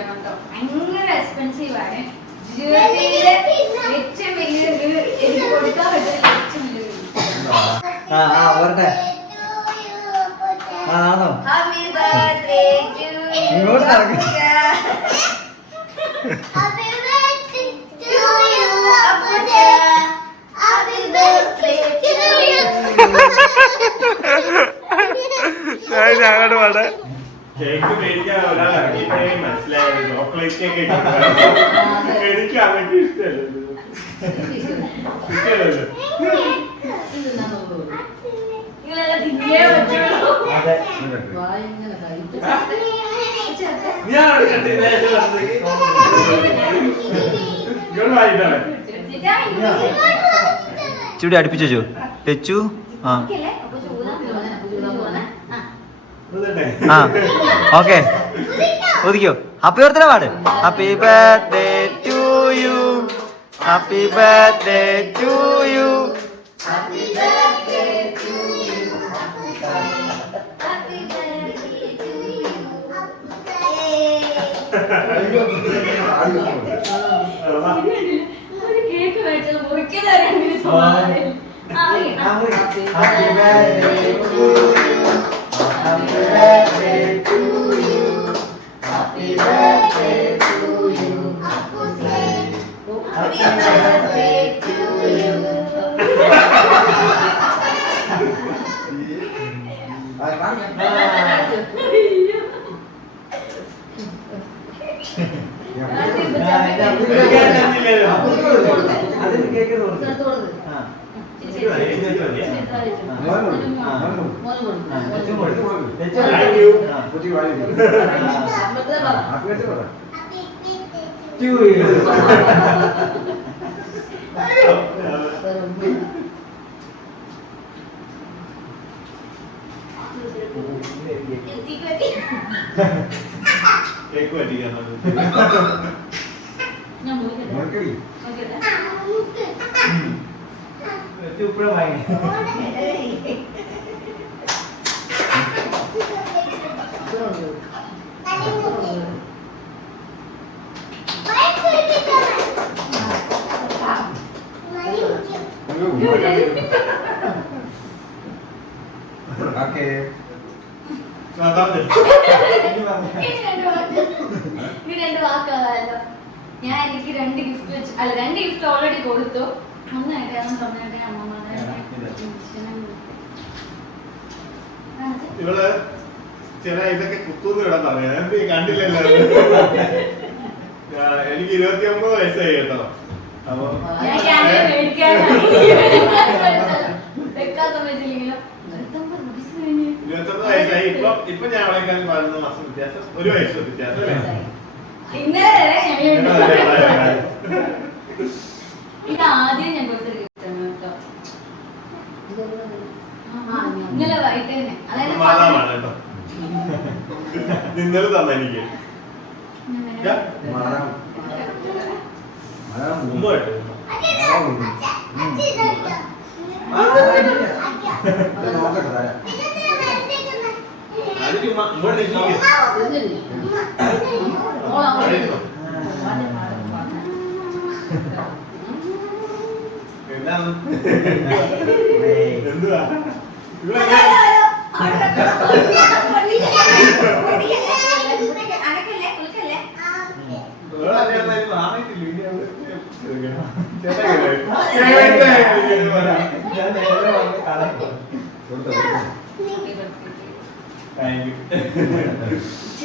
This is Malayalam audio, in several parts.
ആണ് കേട്ടോ. ഭയങ്കര എക്സ്പെൻസീവ് ആണ്. ജീവിതത്തിലെ ഏറ്റവും വലിയൊരു എനിക്ക് കൊടുക്കാൻ പറ്റുന്ന ഏറ്റവും വലിയൊരു ഹാപ്പി ബർത്ത്ഡേ ടു യു. ഞങ്ങളുടെ പാടെ കേക്ക് മേടിക്കാൻ ഒരാൾ ഇറങ്ങിയിട്ടേ മനസ്സിലായത് ചോക്ലേറ്റ് കേക്ക് എനിക്ക് അങ്ങനെ ഇഷ്ടമല്ലോ. ചൂടി അടുപ്പിച്ചു ടച്ചു. ആ ആ ഓക്കെ ഒതുക്കിയോ. ഹാപ്പി ബർത്ത്ഡേ പാട്. Happy birthday to you. Happy birthday to you. Cake മേടിച്ചത് മുറിക്കുന്നവരാണെങ്കിൽ സമാധാനം. Happy birthday to you. Happy birthday to you. Happy birthday to you. Happy birthday to you. Cake പറ്റിക്കാൻ ഞാൻ എനിക്ക് 2 ഗിഫ്റ്റ് വെച്ച് അല്ല 2 ഗിഫ്റ്റ് ഓൾറെഡി കൊടുത്തു. ഒന്നായിട്ട് ഇവള് ചില ഇതൊക്കെ കുത്തൂന്ന് ഇവിടെ പറയാം. എന്ത് കണ്ടില്ലല്ലോ. എനിക്ക് 29 വയസ്സായി കേട്ടോ. അപ്പൊ 29 വയസ്സായി. ഇപ്പൊ ഞാൻ അവളെക്കാൾ 11 മാസം വ്യത്യാസം, 1 വയസ്സ് വ്യത്യാസം അല്ലേ. ഇത് ആദ്യം ഞാൻ കൊടുത്തൊരു ഗിഫ്റ്റ് ആണ് കേട്ടോ. ഇന്നലെ വൈകിട്ട് തന്നെ കേട്ടോ ഇന്നലെ തന്നെ എനിക്ക് മുമ്പ് കേട്ടോ. അത് ചുമ്മാ ഇങ്ങോട്ട് എന്തുവാ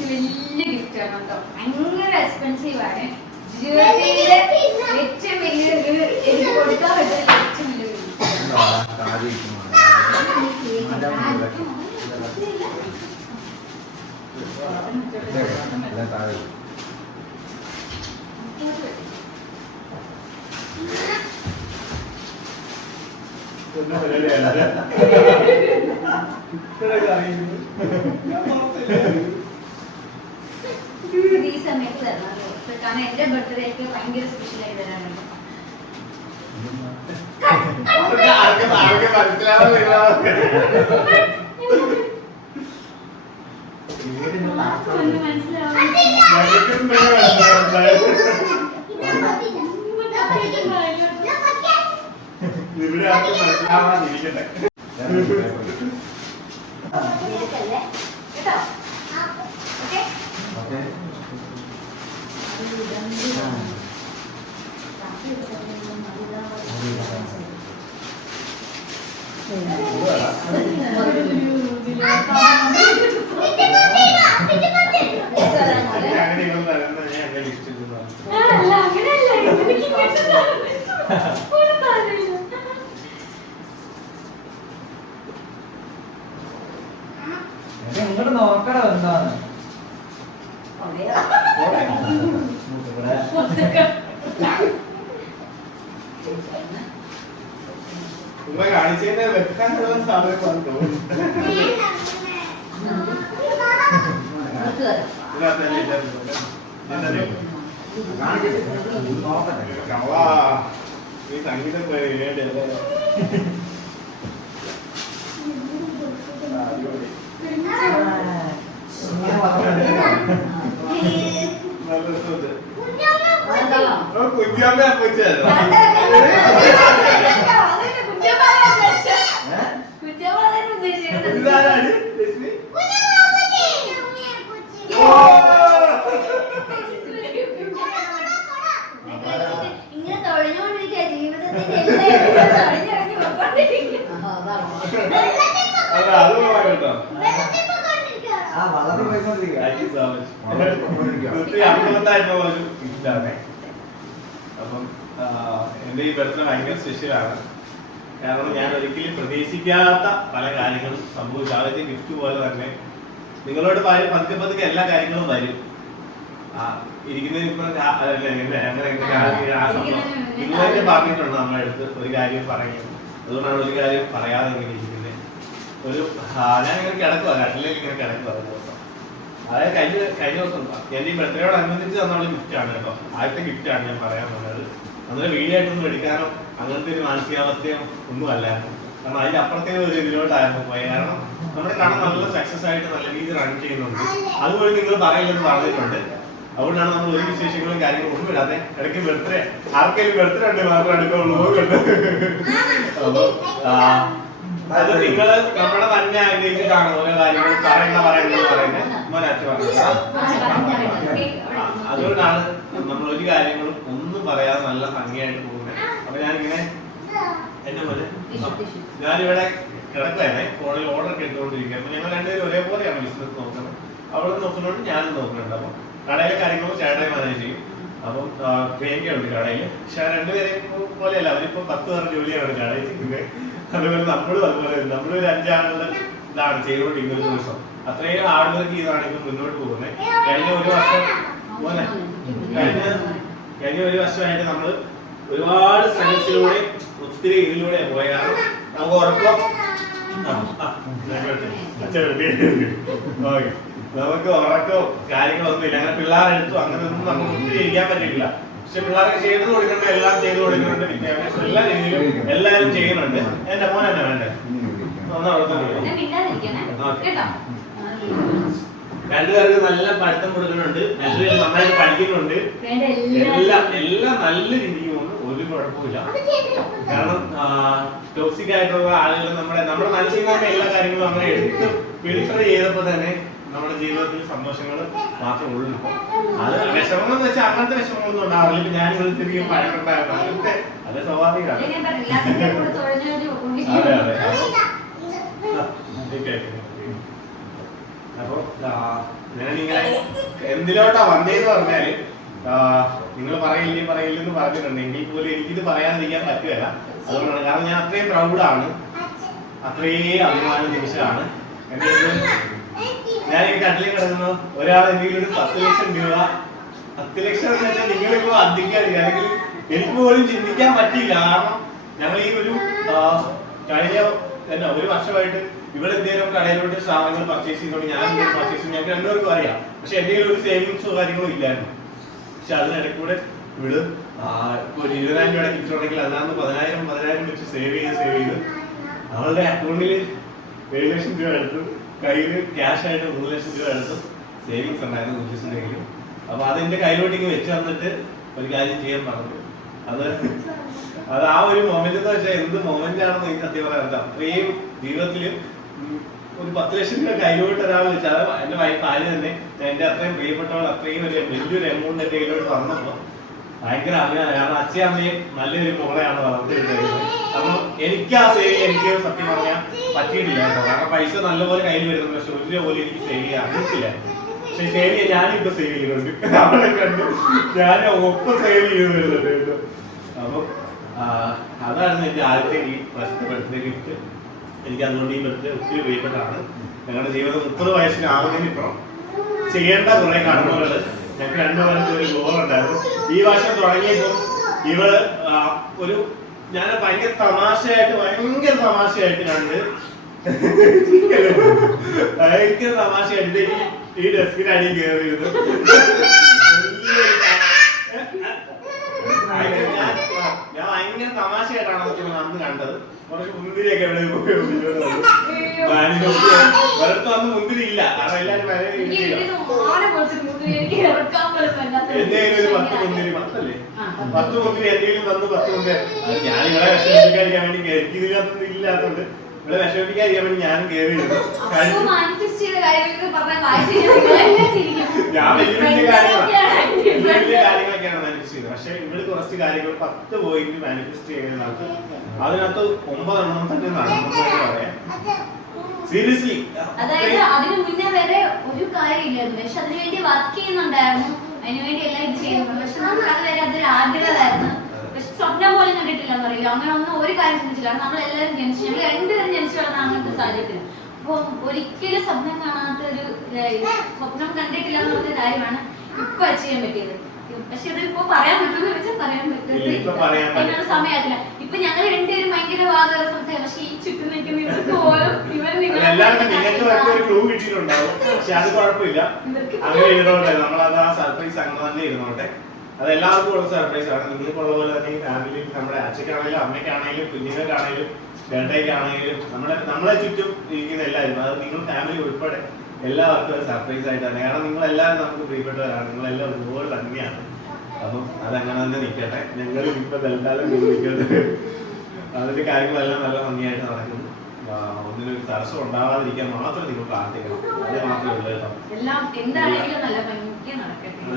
വലിയ ഗിഫ്റ്റ് ആണ് കേട്ടോ. ഭയങ്കര എക്സ്പെൻസീവ് ആണ്. ജീവിതത്തിലെ ഏറ്റവും വലിയൊരു എനിക്ക് കൊടുക്കാൻ പറ്റുന്ന ഏറ്റവും വലിയൊരു ഈ സമയത്ത് തരണമല്ലോ. കാരണം എന്റെ ബർത്ത്ഡേക്ക് ഭയങ്കര സ്പെഷ്യൽ ആയി തരാനുണ്ട്. ഇവിടെ ആർക്കും മനസ്സിലാവാതിരിക്കട്ടെ. കേട്ടോ? ഓക്കേ? ഓക്കേ. അങ്ങനെയൊന്നും തരുന്ന ഞാൻ എന്റെ ലിസ്റ്റ് ഇങ്ങോട്ട് നോക്കണോ എന്താണ് ഉമ്മ കാണിച്ചതിന്റെ വെക്കാനുള്ള സാധനം പറഞ്ഞു ഈ സംഗീതം കുഞ്ഞാമ്മ അപ്പച്ചായിരുന്നു ഇതാരാണ് ലക്ഷ്മി? ഇങ്ങനെ തൊഴിഞ്ഞോണ്ടിരിക്കുക ജീവിതത്തിന്റെ തൊഴിഞ്ഞിറങ്ങി അല്ല അത് പോവാ കേട്ടോ. ആ വളർന്നു പോയിക്കൊണ്ടിരിക്കുക താങ്ക് യു സോ മച്ച്. ഒത്തിരി അർത്ഥവത്തായിട്ടുള്ള ഒരു ഗിഫ്റ്റാണ്. അപ്പം എന്റെ ഈ ബർത്ത്ഡേ ഭയങ്കര സ്പെഷ്യലാണ്. കാരണം ഞാൻ ഒരിക്കലും പ്രതീക്ഷിക്കാത്ത പല കാര്യങ്ങളും സംഭവിച്ചു. ആദ്യത്തെ ഗിഫ്റ്റ് പോലെ തന്നെ നിങ്ങളോട് പതുക്കെ പതുക്കെ എല്ലാ കാര്യങ്ങളും വരും. ഇരിക്കുന്നതിന് ഇപ്പൊ നിങ്ങൾ തന്നെ പറഞ്ഞിട്ടുണ്ട് നമ്മുടെ അടുത്ത് ഒരു കാര്യം പറയുന്നത്. അതുകൊണ്ടാണ് ഒരു കാര്യം പറയാതെ ഇങ്ങനെ ഇരിക്കുന്നത്. ഞാൻ ഇങ്ങനെ കിടക്കുക, കട്ടിലേക്ക് ഇങ്ങനെ കിടക്കുക ഒരു ദിവസം. അതായത് കഴിഞ്ഞ ദിവസം എന്റെ ഈ ബർത്ത്ഡേയോടനുബന്ധിച്ച് തന്നുള്ള ഗിഫ്റ്റാണ് കേട്ടോ. ആദ്യത്തെ ഗിഫ്റ്റാണ് ഞാൻ പറയാൻ പോകുന്നത്. അന്നേരം വീഡിയോ ആയിട്ടൊന്നും എടുക്കാനോ അങ്ങനത്തെ ഒരു മാനസികാവസ്ഥയോ ഒന്നും അല്ലായിരുന്നു. കാരണം അതിന്റെ അപ്പുറത്തേക്ക് ഒരു ഇതിലോട്ടായിരുന്നു പോയത്. കാരണം നമ്മുടെ കട നല്ല സക്സസ് ആയിട്ട് നല്ല രീതിയിൽ റൺ ചെയ്യുന്നുണ്ട്. അതുപോലെ നിങ്ങൾ പറയില്ലെന്ന് പറഞ്ഞിട്ടുണ്ട്. അതുകൊണ്ടാണ് നമ്മൾ ഒരു വിശേഷങ്ങളും കാര്യങ്ങളും ഒന്നും ഇടാതെ ഇടയ്ക്ക് ബർത്ത്ഡേ ആർക്കെങ്കിലും ബർത്ത്ഡേ ഉണ്ട് മാത്രം എടുക്കുള്ളൂ. അത് നിങ്ങൾ നമ്മുടെ തന്നെ ആഗ്രഹിച്ചിട്ടാണ് ഓരോ കാര്യങ്ങളും പറയുന്നത് മോനച്ഛൻ പറഞ്ഞത്. അതുകൊണ്ടാണ് നമ്മൾ ഒരു കാര്യങ്ങളും ഒന്നും പറയാതെ നല്ല ഭംഗിയായിട്ട് പോകുന്നത്. അപ്പൊ ഞാനിങ്ങനെ എന്നെ പോലെ ഞാനിവിടെ കിടക്കുവായിരുന്നേ, ഫോണിൽ ഓർഡർ ഒക്കെ എടുത്തുകൊണ്ടിരിക്കുക. അപ്പൊ ഞങ്ങൾ രണ്ടുപേരും ഒരേപോലെയാണ് ബിസിനസ് നോക്കുന്നത്. അവിടെ നോക്കുന്നുണ്ട്, ഞാനും നോക്കുന്നുണ്ട്. അപ്പൊ കടയിലെ കാര്യങ്ങളും ചേട്ടായി മാനേജ് ചെയ്യും. അപ്പം പ്രിയങ്കയുണ്ട് കടയിൽ. പക്ഷെ ആ രണ്ടുപേരെയും പോലെയല്ല, അവരിപ്പോ 10 പേരുടെ ജോലിയാണ് കടയിൽ ചെയ്യുന്നത്. അതുപോലെ നമ്മളൊരു 5 ആളുകളുടെ ഇതാണ് ചെയ്തുകൊണ്ടിരിക്കുന്ന ഒരു ദിവസം. അത്രയും ഹാർഡ് വർക്ക് ചെയ്താണ് ഇപ്പൊ മുന്നോട്ട് പോകുന്നത്. കഴിഞ്ഞ ഒരു വർഷമായിട്ട് നമ്മൾ ഒരുപാട് ശ്രമിച്ചിലൂടെ ഒത്തിരി ഇതിലൂടെ പോയാണ്. നമുക്ക് ഉറക്കം നമുക്ക് ഉറക്കോ കാര്യങ്ങളൊന്നും ഇല്ല. അങ്ങനെ പിള്ളേരെടുത്തു അങ്ങനെയൊന്നും നമുക്ക് ഒത്തിരി ഇരിക്കാൻ പറ്റില്ല. പക്ഷെ പിള്ളേർക്ക് ചെയ്ത് കൊടുക്കേണ്ട എല്ലാം ചെയ്ത് കൊടുക്കുന്നുണ്ട്. വിദ്യാഭ്യാസം എല്ലാ രീതിയിലും എല്ലാവരും ചെയ്യുന്നുണ്ട്. എന്റെ മോൻ തന്നെ വേണ്ടേ രണ്ടുപേർക്ക് നല്ല പഠിത്തം കൊടുക്കുന്നുണ്ട്. രണ്ടുപേരും നന്നായിട്ട് പഠിക്കുന്നുണ്ട്. എല്ലാം നല്ല രീതിക്ക് പോകുന്നു. ഒരു കുഴപ്പമില്ല. കാരണം ടോക്സിക് ആയിട്ടുള്ള ആളുകൾ നമ്മുടെ മനസ്സിൽ നിന്ന് എല്ലാ കാര്യങ്ങളും അങ്ങനെ എടുത്ത് ഫിൽട്ടർ ചെയ്തപ്പോ തന്നെ നമ്മുടെ ജീവിതത്തിൽ സന്തോഷങ്ങൾ മാത്രമേ ഉള്ളൂ. അത് വിഷമം എന്ന് വെച്ചാൽ അങ്ങനത്തെ വിഷമങ്ങളൊന്നും ഉണ്ടാവില്ല. ഞാൻ ഇവിടെ തിരികെ പഴക്കണ്ടായിരുന്നു. അങ്ങനത്തെ അത് സ്വാഭാവികമാണ്. അപ്പൊ ഞാനിങ്ങനെ എന്തിലോട്ടാ വന്നേന്ന് പറഞ്ഞാല് നിങ്ങൾ പറയില്ലെന്ന് പറഞ്ഞിട്ടുണ്ടെങ്കിൽ പോലും എനിക്കിത് പറയാതിരിക്കാൻ പറ്റുകയില്ല. അതുകൊണ്ടാണ്. കാരണം ഞാൻ അത്രയും പ്രൗഡാണ്, അത്രയും അഭിമാന നിമിഷമാണ്. എന്റെ ഞാൻ ഈ കട്ടിലിൽ കിടക്കുന്ന ഒരാൾ എന്തെങ്കിലും ഒരു 10 ലക്ഷം രൂപ 10 ലക്ഷം എന്ന് വെച്ചാൽ നിങ്ങളിപ്പോ അധികാരില്ല, അല്ലെങ്കിൽ എനിക്ക് പോലും ചിന്തിക്കാൻ പറ്റില്ല. കാരണം ഞങ്ങൾ ഈ ഒരു കഴിഞ്ഞ ഒരു വർഷമായിട്ട് ഇവിടെ എന്തെങ്കിലും കടയിലോട്ട് സാധനങ്ങൾ പർച്ചേസ് ചെയ്തോണ്ട് ഞാൻ പർച്ചേസ് ചെയ്യും. ഞങ്ങൾക്ക് രണ്ടുപേർക്കും അറിയാം. പക്ഷെ എന്തെങ്കിലും ഒരു സേവിങ്സോ കാര്യങ്ങളോ ഇല്ലായിരുന്നു. പക്ഷെ അതിനിടയ്ക്ക് കൂടെ ഇവിടെ ഒരു 20,000 രൂപയുടെ കിട്ടുണ്ടെങ്കിൽ അതിനകത്ത് 10,000 വെച്ച് സേവ് ചെയ്ത് അവളുടെ അക്കൗണ്ടിൽ 7 ലക്ഷം രൂപ എടുത്തു, കയ്യിൽ ക്യാഷ് ആയിട്ട് 3 ലക്ഷം രൂപ എടുത്തു. സേവിങ്സ് ഉണ്ടായിരുന്നു കുഞ്ചൂസിന്റെ കയ്യിൽ. അപ്പൊ അതെന്റെ കയ്യിലോട്ടേക്ക് വെച്ച് തന്നിട്ട് ഒരു കാര്യം ചെയ്യാൻ പറഞ്ഞു. അത് ആ ഒരു മൊമെന്റ് എന്ന് വെച്ചാൽ എന്ത് മൊമെന്റ് ആണെന്ന് എനിക്ക് സത്യം പറയാൻ പറ്റാം. അത്രയും ജീവിതത്തില് ഒരു 10 ലക്ഷം രൂപ കയ്യിലോട്ട് ഒരാൾ വെച്ചാൽ എന്റെ വൈഫ് ആര് തന്നെ എന്റെ അത്രയും പ്രിയപ്പെട്ടവൾ അത്രയും ഒരു വലിയൊരു എമൗണ്ട് എന്റെ കയ്യിലോട്ട് തന്നപ്പോ ഭയങ്കര അഭിമാനം. കാരണം അച്ഛയമ്മയും നല്ലൊരു മോളെയാണ് വളർത്തിയെടുത്തത്. കാരണം എനിക്ക് ആ സേവ് എനിക്ക് സത്യം പറഞ്ഞാൽ പറ്റിയിട്ടില്ല കേട്ടോ. കാരണം പൈസ നല്ലപോലെ കയ്യിൽ വരുന്നത്, പക്ഷെ ഒരു രൂപ പോലും എനിക്ക് സേവ് ചെയ്യാൻ അറിയത്തില്ല. പക്ഷെ സേവ് ചെയ്യാൻ ഞാനിപ്പോ സേവ് ചെയ്യുന്നുണ്ട്. അവളെ കണ്ടു ഞാൻ ഒപ്പം സേവ് ചെയ്ത് വരുന്നുണ്ട് കേട്ടോ. അപ്പൊ അതാണ് എന്റെ ആദ്യത്തെ ഈ ബർത്ത്ഡേ ഗിഫ്റ്റ്. എനിക്ക് അതുകൊണ്ട് ഈ ബർത്ത്ഡേ ഒത്തിരി പ്രിയപ്പെട്ടാണ്. ഞങ്ങളുടെ ജീവിതം 30 വയസ്സിനാകുന്നതിന് ഇപ്പുറം ചെയ്യേണ്ട കുറെ കടമകള് ഞങ്ങൾക്ക് 2 പേർക്ക് ഒരു ഗോൾ ഉണ്ടായിരുന്നു. ഈ വർഷം തുടങ്ങിയപ്പോൾ ഇവള് ഒരു ഞാൻ ഭയങ്കര തമാശയായിട്ട് കണ്ട് ഭയങ്കര തമാശയായിട്ട് ഈ ഡെസ്കിന്റെ അടിയിൽ കയറിയിരുന്നു. ഞാൻ ഭയങ്കര തമാശയായിട്ടാണ് അന്ന് കണ്ടത്. കുറച്ച് മുന്തിരിയൊക്കെ എവിടെ വരത്ത് അന്ന് മുന്തിരി ഇല്ല. കാരണം എല്ലാരും എന്റെ ഒരു 10 മുന്തിരി 10 അല്ലേ 10 മുന്തിരി എന്തെങ്കിലും തന്നു. 10 മുന്തിരി ഞാൻ ഇവിടെ വിഷമിപ്പിക്കാതിരിക്കാൻ വേണ്ടി ഇതിനകത്തൊന്നും ഇല്ലാത്തതുകൊണ്ട് ഇവിടെ വിഷമിപ്പിക്കാതിരിക്കാൻ വേണ്ടി ഞാനും കയറി. ഞാൻ വലിയ കാര്യങ്ങളൊക്കെയാണ് മാനിഫെസ്റ്റ് ചെയ്തത്. പക്ഷെ ഇവിടെ കുറച്ച് കാര്യങ്ങൾ 10 പോയിന്റ് മാനിഫെസ്റ്റ് ചെയ്യുന്നതിനകത്ത് അതിനകത്ത് 9 എണ്ണം തന്നെ നടന്നു പറയാം. സീരിയസ്ലി അതായത് അതിന് മുന്നേ വരെ ഒരു കാര്യമില്ലായിരുന്നു. പക്ഷെ അതിനുവേണ്ടി വർക്ക് ചെയ്യുന്നുണ്ടായിരുന്നു, അതിനുവേണ്ടി എല്ലാം ഇത് ചെയ്യുന്നുണ്ട്. പക്ഷെ നമുക്ക് അത് വരെ അതൊരു ആഗ്രഹമായിരുന്നു. പക്ഷെ സ്വപ്നം പോലും കണ്ടിട്ടില്ല എന്ന് പറയില്ല. അങ്ങനെ ഒന്നും ഒരു കാര്യം ചിന്തിച്ചില്ല. നമ്മൾ എല്ലാവരും ജനിച്ചു, ഞങ്ങൾ 2 പേരും ജനിച്ചു വളർന്ന അങ്ങനത്തെ സാഹചര്യത്തിൽ. അപ്പൊ ഒരിക്കലും സ്വപ്നം കാണാത്ത ഒരു സ്വപ്നം കണ്ടിട്ടില്ല എന്നുള്ള കാര്യമാണ് ഇപ്പൊ അച്ചീവ് ചെയ്യാൻ പറ്റിയത്. പക്ഷെ ഇതിപ്പോ പറയാൻ പറ്റുമെന്ന് വെച്ചാൽ പറയാൻ പറ്റില്ല, സമയത്തില്ല. ഇപ്പൊ ഞങ്ങൾ 2 പേരും ഭയങ്കര വാദം സംസാരിക്കും. പക്ഷെ ഈ ചുറ്റും നിൽക്കുന്ന ഇവർക്ക് പോലും അത് എല്ലാവർക്കും ഉള്ള സർപ്രൈസ് ആണ്. നിങ്ങൾക്ക് ഉള്ള പോലെ തന്നെ ഫാമിലി, നമ്മുടെ അച്ഛക്കാണെങ്കിലും അമ്മയ്ക്കാണെങ്കിലും കുഞ്ഞുങ്ങൾക്കാണെങ്കിലും ചേട്ടയ്ക്കാണെങ്കിലും നമ്മളെ ചുറ്റും ഇരിക്കുന്ന എല്ലാവരും, അത് നിങ്ങൾ ഫാമിലി ഉൾപ്പെടെ എല്ലാവർക്കും ഒരു സർപ്രൈസ് ആയിട്ടാണ്. കാരണം നിങ്ങളെല്ലാവരും നമുക്ക് പ്രിയപ്പെട്ടവരാണ്, നിങ്ങളെല്ലാം ഒരുപോലെ തന്നെയാണ്. അപ്പം അതങ്ങനെ തന്നെ നിൽക്കട്ടെ. ഞങ്ങൾ ഇപ്പൊ തൽക്കാലം നിൽക്കട്ടെ. അതിന്റെ കാര്യങ്ങളെല്ലാം നല്ല ഭംഗിയായിട്ട് നടക്കുന്നു. ഒന്നിനൊരു തടസ്സം ഉണ്ടാവാതിരിക്കാൻ മാത്രം നിങ്ങൾ പ്രാർത്ഥിക്കണം. അത് മാത്രമേ ഉള്ളൂ കേട്ടോ.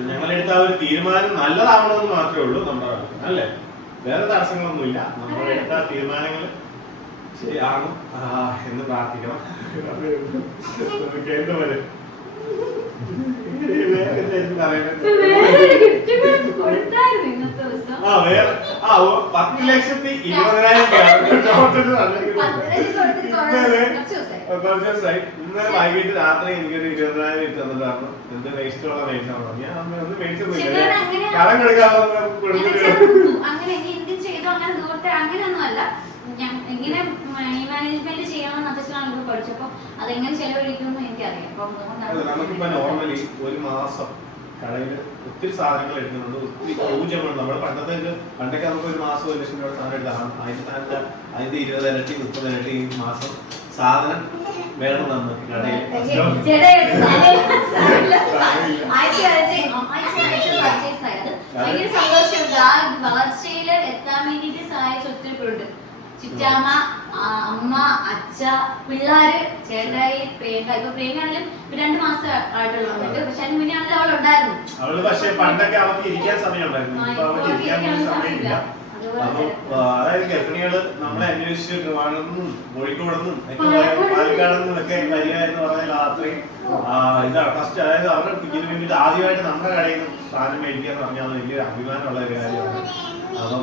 ഞങ്ങളെടുത്ത ആ ഒരു തീരുമാനം നല്ലതാവണമെന്ന് മാത്രമേ ഉള്ളൂ നമ്മുടെ അല്ലേ. വേറെ തടസ്സങ്ങളൊന്നുമില്ല. നമ്മളെടുത്ത തീരുമാനങ്ങൾ ശരിയാകും എന്ന് പ്രാർത്ഥിക്കണം. എന്താ പോലെ വേറെ 10,20,000 ദിവസമായി. ഇന്നലെ വൈകിട്ട് രാത്രി എനിക്കൊരു 20,000 ഇട്ട് തന്നിട്ട് പറഞ്ഞു എന്ത് വേസ്റ്റുള്ള മേടിച്ചാണോ. ഞാൻ ഒന്ന് മേടിച്ചൊന്നുമില്ല, കടം കൊടുക്കാതെ ഇങ്ങനെ മാനേജ്മെന്റ് ചെയ്യണമെന്ന് അത്യാവശ്യം പഠിച്ചപ്പോ അതെങ്ങനെ ചെലവഴിക്കുമെന്ന് എനിക്കറിയാം. നമുക്കിപ്പോ നോർമലി ഒരു മാസം കടയിൽ ഒത്തിരി സാധനങ്ങൾ എടുക്കുന്നുണ്ട്, ഒത്തിരി ഊർജ്ജമാണ്. നമ്മുടെ പണ്ടൊക്കെ നമുക്ക് ഒരു മാസം 1 ലക്ഷം രൂപ സാധനം എടുക്കാം. അതിന്റെ 20 ഇരട്ടി 30 ഇരട്ടി ഈ മാസം സാധനം വേണം നമുക്ക് കടയിൽ. ഭയങ്കര സന്തോഷമുണ്ട്. ആ വളർച്ചയിൽ എത്താൻ വേണ്ടിട്ട് സഹായിച്ച ഒത്തിരി പേരുണ്ട്. ചിറ്റാമ്മ, അമ്മ, അച്ഛ, പിള്ളേര്, ചേട്ടായി, പ്രിയങ്ക. ഇപ്പൊ പ്രിയങ്കാണെങ്കിലും 2 മാസം ആയിട്ടുള്ള വന്നിട്ട്. പക്ഷെ അതിന് മുന്നേ ആണെങ്കിലും അവൾ ഉണ്ടായിരുന്നു. അവള് പക്ഷെ പണ്ടൊക്കെ അവർക്ക് ഇരിക്കാൻ സമയം ഉണ്ടായിരുന്നു. ഇപ്പൊ അവർക്ക് ഇരിക്കാൻ സമയമില്ല. അപ്പൊ അതായത് ഗർഭിണികള് നമ്മളെ അന്വേഷിച്ച് ട്രിവാൻഡ്രത്തുനിന്നും കോഴിക്കോടെന്നും പാലക്കാടെന്നും ഒക്കെ വരിക എന്ന് പറഞ്ഞാൽ അത്രയും ഇതാണ് ഫസ്റ്റ്. അതായത് അവരുടെ ഇതിന് വേണ്ടിയിട്ട് ആദ്യമായിട്ട് നമ്മുടെ കടയിൽ നിന്ന് സാധനം മേടിക്കുക എന്ന് പറഞ്ഞാൽ വലിയൊരു അഭിമാനമുള്ള ഒരു കാര്യമാണ്. അപ്പം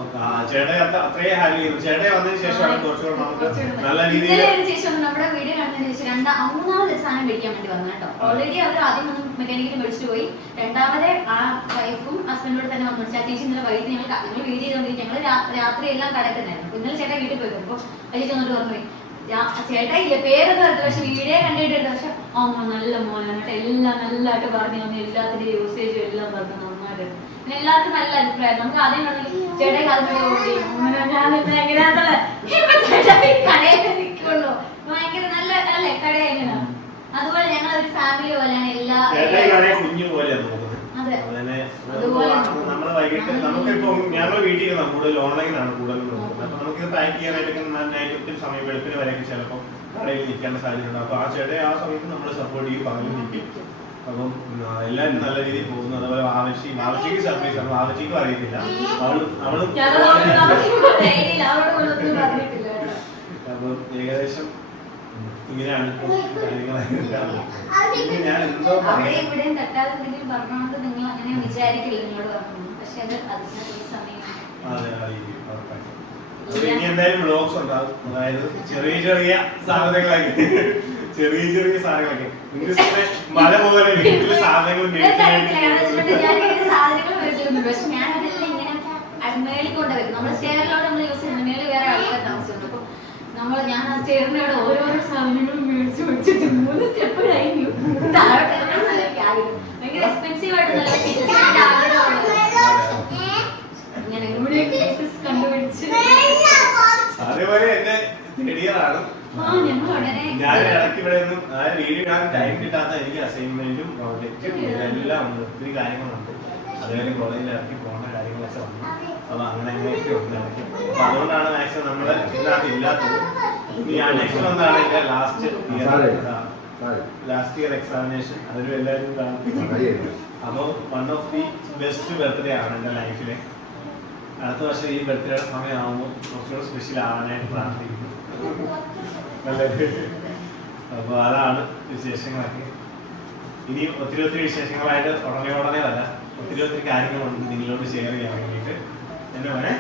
ചേട്ടയെ അത്രയും ഹാൻഡിൽ ചെയ്യുന്നു. ചേട്ടയെ വന്നതിന് ശേഷമാണ് കുറച്ചുകൂടെ നമുക്ക് നല്ല രീതിയിൽ നമ്മുടെ വീഡിയോ കണ്ടതിന് ശേഷം 3ാമത് സാധനം മേടിക്കാൻ വേണ്ടി വന്നു കേട്ടോ. ഓൾറെഡി അവർ ആദ്യം ഒന്ന് മെക്കാനിക്കിൽ മേടിച്ചിട്ട് പോയി. 2ാമത് ആ വൈഫും ഹസ്ബൻഡോട് തന്നെ വന്നു. ചേച്ചി ഇന്നലെ വൈകിട്ട് ഞങ്ങൾ വീഡിയോ ചെയ്തോണ്ടിരിക്കും. ഞങ്ങൾ രാത്രി എല്ലാം കടയിൽ തന്നെയായിരുന്നു. ഇന്നലെ ചേട്ടാ വീട്ടിൽ പോയി അപ്പൊ ചേച്ചി വന്നിട്ട് പറഞ്ഞു ചേട്ടാ ഇല്ല പേരൊക്കെ എടുത്തു, പക്ഷെ വീഡിയോ കണ്ടിട്ടുണ്ട്. പക്ഷെ നല്ല മോനെ എന്നിട്ട് എല്ലാം നല്ലതായിട്ട് പറഞ്ഞു തന്നു. എല്ലാത്തിന്റെ യൂസേജും എല്ലാം പറഞ്ഞു നന്നായിട്ട്. പിന്നെ എല്ലാവർക്കും നല്ല അഭിപ്രായം. നമുക്ക് ആദ്യം ചേട്ടായി എങ്ങനെയാ ചേട്ടായി കടയൊക്കെ നിൽക്കുള്ളൂ. ഭയങ്കര നല്ല അല്ലേ കട എങ്ങനെയാ അതുപോലെ ഞങ്ങൾ ഒരു ഫാമിലി പോലെയാണ് എല്ലാ കുഞ്ഞു പോലെയാണ് നോക്കുന്നത്. അതെ. അതുപോലെ നമ്മള് വൈകിട്ട് നമുക്കിപ്പോ ഞങ്ങൾ വീട്ടിൽ ഇരുന്നാ കൂടുതൽ ഓൺലൈനാണ് കൂടുതൽ നോക്കുന്നത്. അപ്പൊ നമുക്ക് പാക്ക് ചെയ്യാനായിട്ടൊക്കെ നന്നായിട്ട് ഒത്തിരി സമയം വെളുപ്പിന് വരെയൊക്കെ ചിലപ്പോൾ കടയിൽ നിൽക്കേണ്ട സാഹചര്യമുണ്ട്. അപ്പൊ ആ ചേട്ടൻ ആ സമയത്ത് നമ്മൾ സപ്പോർട്ട് ചെയ്യും, പകലും നിൽക്കും. അപ്പം എല്ലാവരും നല്ല രീതിയിൽ പോകുന്നു. അതുപോലെ ആവശ്യക്ക് സർപ്രൈസ് ആണ്, ആവശ്യക്കും അറിയത്തില്ല. അവളും അപ്പൊ ഏകദേശം ഇങ്ങനെയാണ് ഞാൻ എന്തോ ഇവിടെയും തട്ടാതെ എന്തെങ്കിലും പറഞ്ഞോണ്ട് നിങ്ങൾ അങ്ങനെ വിചാരിക്കില്ല നിങ്ങളോട് പറഞ്ഞു. പക്ഷെ അത് അതിനൊരു സമയം. ഇനി എന്തായാലും വ്ലോഗ്സ് ഉണ്ടാവും. അതായത് ചെറിയ ചെറിയ സാധനങ്ങളൊക്കെ മല പോലെ വീട്ടിലെ സാധനങ്ങൾ സാധനങ്ങൾ മേടിച്ചിരുന്നു. പക്ഷെ ഞാൻ അതെല്ലാം ഇങ്ങനെ മേളിൽ കൊണ്ടുവരും. നമ്മുടെ സ്റ്റെയറിലോട്ട് നമ്മൾ യൂസ് ചെയ്യുന്ന മേളിൽ വേറെ ആൾക്കാർ താമസിക്കുന്നുണ്ട്. അപ്പൊ ഞാൻ ആ സ്റ്റെയറിന്റെ അവിടെ ഓരോരോ സാധനങ്ങളും മേടിച്ച് വെച്ചിട്ട് 3 സ്റ്റെപ്പ് കഴിഞ്ഞു. താഴോട്ട് ഭയങ്കര എക്സ്പെൻസീവ് ആയിട്ട് നല്ല ഇങ്ങനെ കണ്ടുപിടിച്ച് അതേപോലെ എന്നെ തെടിയറാണ്. ഞാൻ ഇടയ്ക്ക് ഇവിടെ ഒന്നും വീഡിയോ ഇടാൻ ടൈം കിട്ടാത്ത എനിക്ക് അസൈൻമെന്റും പ്രോജക്റ്റും എല്ലാം ഉണ്ട്, ഒത്തിരി കാര്യങ്ങളുണ്ട്. അതുപോലെ കോളേജിൽ ഇറക്കി പോകേണ്ട കാര്യങ്ങളൊക്കെ വന്നു. അപ്പൊ അങ്ങനെയൊക്കെ ഉണ്ട്. അപ്പൊ അതുകൊണ്ടാണ് മാക്സിമം നമ്മള് ഇതിനകത്ത് ഇല്ലാത്തത്. ഞാൻ നെക്സ്റ്റ് മന്താണ് എന്റെ ലാസ്റ്റ് ഇയർ എക്സാമിനേഷൻ. അതിലും എല്ലാവരും അപ്പൊ one of the best birthday ആണ് എന്റെ ലൈഫിലെ. അടുത്ത വർഷം ഈ ബർത്ത്ഡേയുടെ സമയമാകുമ്പോൾ കുറച്ചുകൂടെ സ്പെഷ്യൽ ആവാനായിട്ട് പ്രാർത്ഥിക്കുന്നു. അപ്പൊ അതാണ് വിശേഷങ്ങളൊക്കെ. ഇനി ഒത്തിരി വിശേഷങ്ങളായിട്ട് ഉടനെ വരാം. ഒത്തിരി കാര്യങ്ങളുണ്ട് നിങ്ങളോട് ഷെയർ ചെയ്യാൻ വേണ്ടിയിട്ട്. എന്റെ മോനെ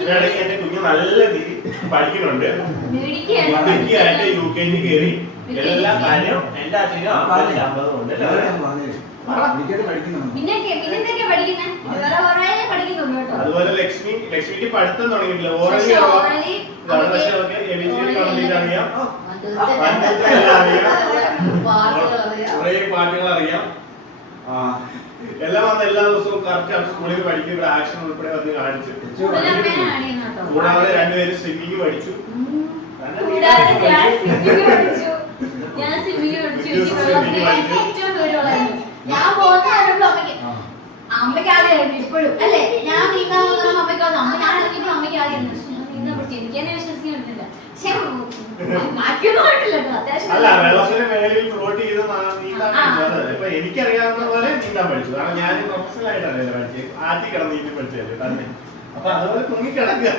ഇതിനിടയ്ക്ക് എന്റെ കുഞ്ഞ് നല്ല രീതിയിൽ പഠിക്കുന്നുണ്ട്. മിടുക്കിയായിട്ട് UKG കയറി എല്ലാ കാര്യവും എന്റെ അച്ഛനും 50 ഉണ്ട്. അതുപോലെ ലക്ഷ്മിക്ക് പഠിത്തം തുടങ്ങിയിട്ടില്ല. ഓറലി അറിയാം, കുറേ പാട്ടുകൾ അറിയാം. എല്ലാം വന്ന് എല്ലാ ദിവസവും കറക്റ്റ് സ്കൂളിൽ പഠിക്കും. ഇവിടെ ആക്ഷൻ ഉൾപ്പെടെ വന്ന് കാണിച്ചു. കൂടാതെ 2 പേര് സ്വിമ്മിങ് പഠിച്ചു. ഞാൻ പോകുന്ന അമ്മയ്ക്ക് ആദ്യമായിരുന്നു ഇപ്പോഴും അല്ലേ. ഞാൻ നീന്താൻ പോകുന്ന അമ്മയ്ക്ക് അമ്മ ഞാൻ ഇറങ്ങിയപ്പോൾ അമ്മയ്ക്ക് ആദ്യമായിരുന്നു. നീന്താൻ പഠിച്ചു എനിക്ക് തന്നെ വിശ്വസിക്കാൻ പറ്റില്ല. പക്ഷെ മാറ്റിയൊന്നും ആയിട്ടില്ല. എനിക്കറിയാവുന്ന പോലെ നീന്താൻ പഠിച്ചു. കാരണം ഞാൻ പ്രൊഫഷണൽ ആയിട്ടല്ലേ പഠിച്ചത്. ആറ്റി കിടന്ന് നീന്തി പഠിച്ചല്ലേ തന്നെ. അപ്പൊ അതുപോലെ തുങ്ങിക്കിടക്കുക.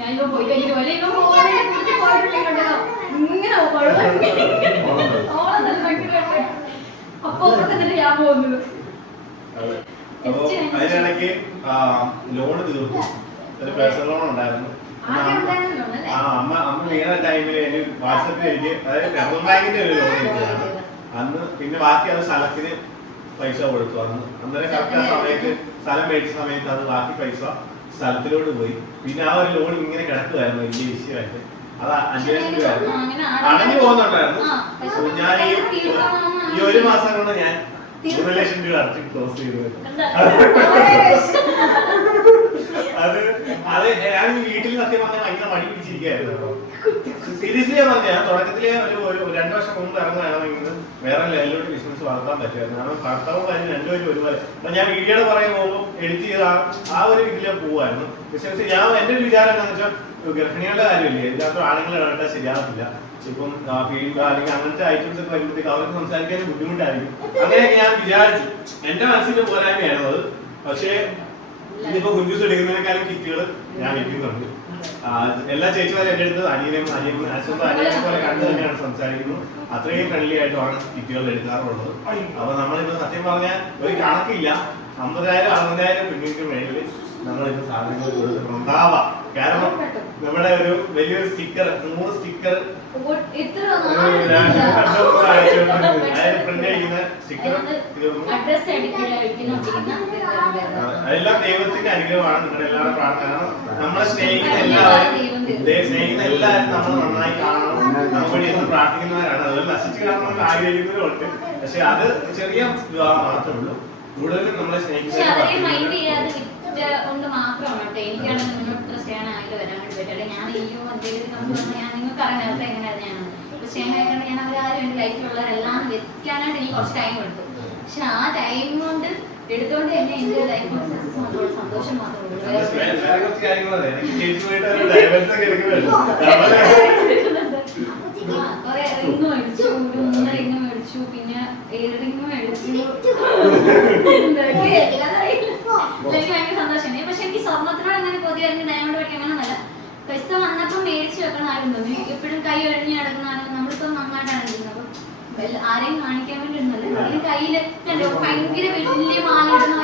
ഞാനിപ്പോ പോയി കഴിഞ്ഞിട്ട് പോലെ ഇപ്പൊ പോയിട്ടുണ്ടല്ലോ ഇങ്ങനെ അപ്പൊ ഞാൻ പോകുന്നത്. അപ്പൊ അതിനിടയ്ക്ക് ലോൺ തീർത്തു. ഒരു പേഴ്സണൽ ലോൺ ഉണ്ടായിരുന്നു. അമ്മ വീണ ടൈമിൽ എനിക്ക് വാട്സപ്പിൽ എനിക്ക് അതായത് ഫെഡറൽ ബാങ്കിന്റെ ഒരു ലോൺ എടുത്തതാണ് അന്ന്. പിന്നെ ബാക്കി അത് സ്ഥലത്തിന് പൈസ കൊടുത്തു. അന്നേരം കറക്റ്റ് ആ സമയത്ത് സ്ഥലം മേടിച്ച സമയത്ത് അത് ബാക്കി പൈസ സ്ഥലത്തിലോട്ട് പോയി. പിന്നെ ആ ഒരു ലോൺ ഇങ്ങനെ കിടക്കുമായിരുന്നു വലിയ വിഷയമായിട്ട്. അത് 5 ലക്ഷം രൂപയായിരുന്നു. അടഞ്ഞു പോകുന്നുണ്ടായിരുന്നു. ഞാൻ ഈ 1 മാസം കൊണ്ട് ഞാൻ 3 ലക്ഷം രൂപ അടച്ച് ക്ലോസ് ചെയ്തു. അത് ഞാൻ വീട്ടിൽ സത്യം പറഞ്ഞാൽ ഭയങ്കര മടി പിടിച്ചിരിക്കുകയായിരുന്നു. സീരിയസ്ലി ഞാൻ പറഞ്ഞ ഞാൻ തുടക്കത്തിലെ ഒരു 2 വർഷം മുമ്പ് ഇറങ്ങുകയാണെങ്കിൽ വേറെ ലെവലിലോട്ട് ബിസിനസ് വളർത്താൻ പറ്റുമായിരുന്നു. കാരണം ഭർത്താവും കാര്യം 2 പേരും ഒരുപോലെ. അപ്പൊ ഞാൻ വീഡിയോയുടെ പുറകെ പോകുമ്പോൾ എഡിറ്റ് ചെയ്ത് ആ ഒരു ഇതിലേ പോവായിരുന്നു. ബിസിനസ് ഞാൻ എന്റെ ഒരു വിചാരം എന്താണെന്ന് വെച്ചാൽ ഗർഭിണികളുടെ കാര്യമില്ലേ, ഇതിനകത്ത് ആണുങ്ങൾ ഇടപെട്ടാൽ ശരിയാകത്തില്ല. ഇപ്പം ഫീൽഡ് അല്ലെങ്കിൽ അങ്ങനത്തെ ഐറ്റംസ് ഒക്കെ വരുമ്പോഴത്തേക്ക് അവർക്ക് സംസാരിക്കാൻ ബുദ്ധിമുട്ടായിരിക്കും. അങ്ങനെയൊക്കെ ഞാൻ വിചാരിച്ചു. എന്റെ മനസ്സിന്റെ പോരായ്മയായിരുന്നു അത്. പക്ഷേ ഇനിയിപ്പോ കുഞ്ചൂസ് എടുക്കുന്നതിനേക്കാളും കിറ്റുകൾ ഞാൻ വെക്കുന്നുണ്ട്. എല്ലാ ചേച്ചിമാരും എന്റെ അടുത്ത് അനിയനെ പോലെ കണ്ടു തന്നെയാണ് സംസാരിക്കുന്നത്. അത്രയും ഫ്രണ്ട്ലി ആയിട്ടുമാണ് കിറ്റുകൾ എടുക്കാറുള്ളത്. അപ്പൊ നമ്മളിപ്പോ സത്യം പറഞ്ഞാൽ ഒരു കണക്കില്ല, 50,000 60,000 കുഞ്ഞുങ്ങൾക്ക് മേളിൽ നമ്മളിപ്പോ സാധനങ്ങൾ കൊടുത്തിട്ടുണ്ടാവാം. കാരണം നമ്മുടെ ഒരു വലിയൊരു സ്റ്റിക്കർ 100 സ്റ്റിക്കർ പ്രിന്റ് അടിക്കുന്ന സ്റ്റിക്കർ അതെല്ലാം ദൈവത്തിന്റെ അനുഗ്രഹമാണ്. നിങ്ങളുടെ എല്ലാവരുടെ പ്രാർത്ഥന. നമ്മളെ സ്നേഹിക്കുന്ന എല്ലാവരും നമ്മൾ നന്നായി കാണണം, നമുക്ക് എന്ന് പ്രാർത്ഥിക്കുന്നവരാണ്. അതുപോലെ നശിച്ചു കാണണമെന്ന് ആഗ്രഹിക്കുന്നവരുണ്ട്. പക്ഷെ അത് ചെറിയ വിവാഹം മാത്രമേ ഉള്ളൂ. കൂടുതലും നമ്മളെ പക്ഷെ അവരെ മൈൻഡ് സ്നേഹിക്കുന്നത് ചെയ്യാതെ വിറ്റ കൊണ്ട് മാത്രമാണ് കേട്ടോ എനിക്കാണ് നിങ്ങളോട് ഇത്ര സ്നേഹമായിട്ട് വരാൻ വേണ്ടി പറ്റില്ല. ഞാൻ അയ്യോ എന്തെങ്കിലും നമുക്ക് ഞാൻ നിങ്ങൾക്ക് അറിയാം നേരത്തെ എങ്ങനെയാണ് ഞാൻ സ്നേഹമായിക്കൊണ്ട് ഞാൻ അവരാരും എൻ്റെ ലൈഫിലുള്ളവരെല്ലാം വെക്കാനായിട്ട് എനിക്ക് കുറച്ച് ടൈം എടുത്തു. പക്ഷെ ആ ടൈം കൊണ്ട് എടുത്തോണ്ട് തന്നെ എൻ്റെ ലൈഫ് സക്സസ് മാത്രമേ സന്തോഷം മാത്രമേ ഉള്ളൂ. വേറെ കുറച്ച് കാര്യങ്ങളല്ലേ എനിക്ക് ചേച്ചിയുമായിട്ട് ഒരു ഡൈവേഴ്സ് ഒക്കെ എടുക്കുമല്ലോ. കുറെ റിങ് മേടിച്ചു, ഒരു 3 റിങ് മേടിച്ചു, പിന്നെ ഇയറിങ് മേടിച്ചു. എനിക്ക് ഭയങ്കര സന്തോഷമാണ്. പക്ഷെ എനിക്ക് സ്വർണ്ണത്തിനോട് അങ്ങനെ കൊതിയായിരുന്നു, ഡയമണ്ട് പഠിക്കാൻ അങ്ങനെയൊന്നല്ല. പൈസ വന്നപ്പോൾ മേടിച്ചു വെക്കണമായിരുന്നു. എപ്പോഴും കൈ ഒഴിഞ്ഞ് കിടക്കുന്നതാണ്. നമ്മളിപ്പോൾ നന്നായിട്ടാണ് ഇരിക്കുന്നത്. അപ്പം ആരെയും കാണിക്കാൻ വേണ്ടി ഇടുന്നല്ല, കയ്യില് ഭയങ്കര വലിയ മാല ഇടുന്ന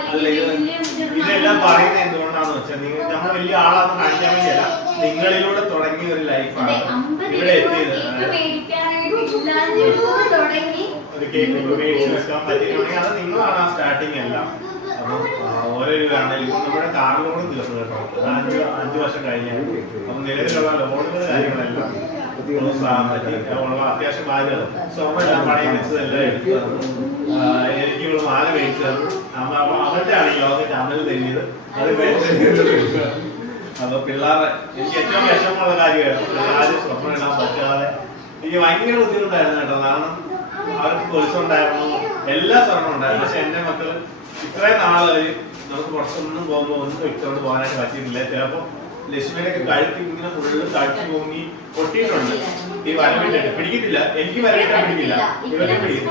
ഇതെല്ലാം പറയുന്നത് എന്തുകൊണ്ടാന്ന് വെച്ചാൽ നിങ്ങൾ നമ്മൾ വലിയ ആളാണെന്ന് കാണിക്കാൻ വേണ്ടിയല്ല, നിങ്ങളിലൂടെ തുടങ്ങിയ ഒരു ലൈഫാണ് ഇവിടെ എത്തിയത്. ഒരു കേക്ക് മേടിച്ച് വെക്കാൻ പറ്റിയിട്ടുണ്ടെങ്കിൽ അത് നിങ്ങളാണ് ആ സ്റ്റാർട്ടിങ് എല്ലാം. അപ്പം ഓരോ രൂപയാണെങ്കിലും ഇപ്പം നമ്മുടെ കാർ ലോണും തീർന്നു കേട്ടോ. 5 വർഷം കഴിഞ്ഞാൽ അപ്പം നിലവിലുള്ള ലോണുകൾ കാര്യങ്ങളെല്ലാം ക്ലോസ് ആകാൻ പറ്റി. അത്യാവശ്യം ബാധ്യത സ്വർണ്ണം എല്ലാം പണയം വെച്ചതെല്ലാം എടുത്തു തന്നു. എനിക്ക് ഇവിടെ മാല മേടിച്ചു തന്നു. അവരുടെ ആണെങ്കിൽ അവർക്ക് അമൽ തരിയത് അത് മേടിച്ചു. അപ്പൊ പിള്ളേരെ എനിക്ക് ഏറ്റവും വിഷമമുള്ള കാര്യമായിരുന്നു ആരും സ്വർണ്ണം ഇടാൻ പറ്റാതെ. എനിക്ക് ഭയങ്കര ബുദ്ധിമുട്ടായിരുന്നു കേട്ടോ. കാരണം അവർക്ക് കൊലുസുണ്ടായിരുന്നു, എല്ലാ സ്വർണ്ണം ഉണ്ടായിരുന്നു. പക്ഷെ എന്റെ മക്കള് ഇത്രയും നാള് നമുക്ക് പുറത്തൊന്നും പോകുമ്പോൾ ഒന്നും ഇട്ടുകൊണ്ട് പോകാനായിട്ട് പറ്റിയിട്ടില്ല. ചിലപ്പോ ലക്ഷ്മിയൊക്കെ കഴുത്തി ഇങ്ങനെ ഫുള്ള് കഴുത്തി പൊങ്ങി പൊട്ടിയിട്ടുണ്ട്. ഈ വരവിട്ടിട്ട് പിടിക്കത്തില്ല, എനിക്ക് വരവിട്ടാ പിടിക്കില്ല, ഇവരെ പിടിക്കില്ല.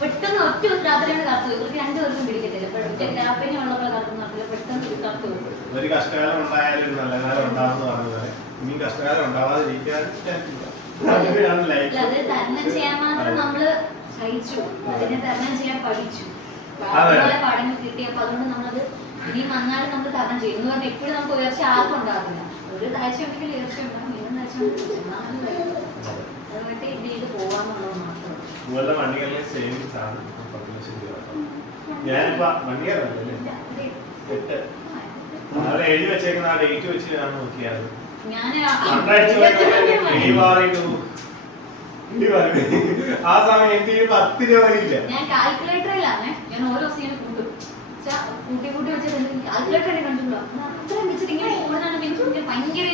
പെട്ടെന്ന് ഒറ്റ രാത്രിയാണ് കറുത്തു. ഇവർക്ക് 2 പേർക്കും പിടിക്കത്തില്ല. രാപ്പിനെ ഉള്ളപ്പോൾ കറുത്തുന്നില്ല, പെട്ടെന്ന് കറുത്തു. ഒരു കഷ്ടകാലം ഉണ്ടായാലും ഒരു നല്ല കാലം ഉണ്ടാവുമെന്ന് പറഞ്ഞത് ഇനി കഷ്ടകാലം ഉണ്ടാവാതിരിക്കാൻ അത് തരണം ചെയ്യാൻ മാത്രം നമ്മള് സഹിച്ചു, അതിനെ തരണം ചെയ്യാൻ പഠിച്ചു. അതുപോലെ പഠനം കിട്ടിയപ്പോ അതുകൊണ്ട് നമ്മളത് ഇനി വന്നാലും നമ്മൾ തരണം ചെയ്യും എന്ന് പറഞ്ഞാൽ എപ്പോഴും നമുക്ക് ഉയർച്ച ആർക്കും ഉണ്ടാവില്ല. ഒരു താഴ്ച ഉണ്ടെങ്കിൽ ഉയർച്ച ഉണ്ടാകും, ഇന്നും താഴ്ച അതുകൊണ്ട് ഇത് ചെയ്ത് പോവാന്നുള്ളത് മാത്രമേ. ഇതുപോലെ വണ്ടികളിലെ സേവിങ്സ് ആണ് 10 ലക്ഷം രൂപ. ഞാനിപ്പോ വണ്ടിയല്ലേ 8 അവിടെ എഴുതി വെച്ചേക്കുന്ന ആ ഡേറ്റ് വെച്ച് ഞാൻ നോക്കിയായിരുന്നു. ആ സമയം എനിക്ക് 10 രൂപ വരില്ല. ഞാൻ കാൽക്കുലേറ്ററിലാണ് ഞാൻ ഓരോ സീനും കൂട്ടും. കൂട്ടി വെച്ചിട്ട് കാൽക്കുലേറ്റർ കണ്ടുള്ളൂ. അത്രയും വെച്ചിട്ട് ഇങ്ങനെ കൂടുന്നതാണ് എനിക്ക് ഭയങ്കര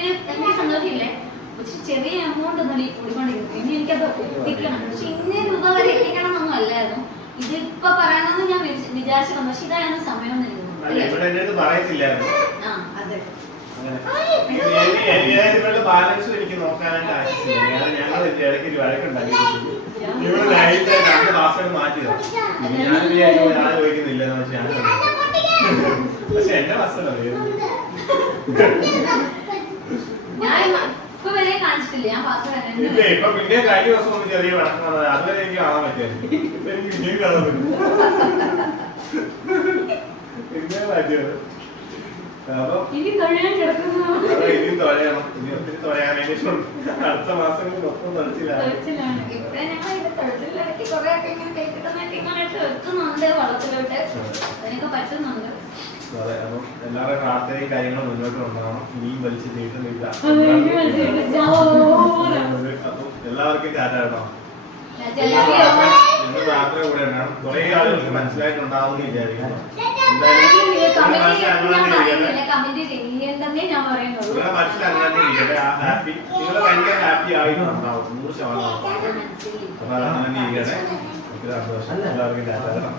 സന്തോഷമില്ലേ. പക്ഷെ ചെറിയ എമൗണ്ട് ഒന്നും ഈ കൂടിക്കൊണ്ടിരിക്കും. പിന്നെ എനിക്കത് എത്തിക്കണം. പക്ഷെ ഇന്ന രൂപ വരെ എത്തിക്കണം എന്നൊന്നും അല്ലായിരുന്നു. ഇതിപ്പോ പറയണമെന്ന് ഞാൻ വിചാരിച്ചു. പക്ഷെ ഇതായിരുന്നു സമയം പറയത്തില്ലായിരുന്നു. ആ അതെ ബാലൻസ് എനിക്ക് നോക്കാനായിട്ട് ആവശ്യമില്ല. ഞങ്ങൾ ഇടയ്ക്ക് ഒരു വഴക്കുണ്ടാക്കി ഇവിടെ ലൈറ്റ് 2 മാസം മാറ്റിയതാണ്. ഞാൻ ഞാൻ ചോദിക്കുന്നില്ല എന്ന് വെച്ചാൽ പക്ഷെ എന്റെ ബസ്സല്ല ഇല്ല. ഇപ്പൊ പിന്നെ കഴിഞ്ഞ ദിവസം ഒന്ന് ചെറിയ വഴക്കം വന്നത് അതുവരെ എനിക്ക് കാണാൻ പറ്റിയായിരുന്നു. എനിക്ക് പിന്നെയും കാണാൻ പറ്റും. പിന്നെ മാറ്റിയത് ഇനി തൊഴയാൻ കിടക്കുന്നു. ഇനി തൊഴയണം. ഇനി ഒത്തിരി തൊഴയാനായിട്ട് അടുത്ത മാസങ്ങളിൽ മൊത്തം തൊഴിച്ചിലാണ്. അതെ, അപ്പം എല്ലാവരുടെ പ്രാർത്ഥനയും കാര്യങ്ങളും മുന്നോട്ട് കൊണ്ടുപോകണം. ഇനിയും വലിച്ച് നീട്ടുന്നില്ല. അപ്പം എല്ലാവർക്കും ടാറ്റ കേട്ടോ. നിങ്ങൾ പ്രാർത്ഥന കൂടെ ഉണ്ടാകും. കുറെ ആളുകൾക്ക് മനസ്സിലായിട്ടുണ്ടാവും വിചാരിക്കുന്നു. നിങ്ങളെ മനസ്സിലങ്ങനെ ഹാപ്പി, നിങ്ങൾ ഭയങ്കര ഹാപ്പി ആയിട്ടുണ്ടാവും 100%. അപ്പൊ അതങ്ങനെ ഇരിക്കട്ടെ. സന്തോഷം. എല്ലാവർക്കും ടാറ്റ കേട്ടോ.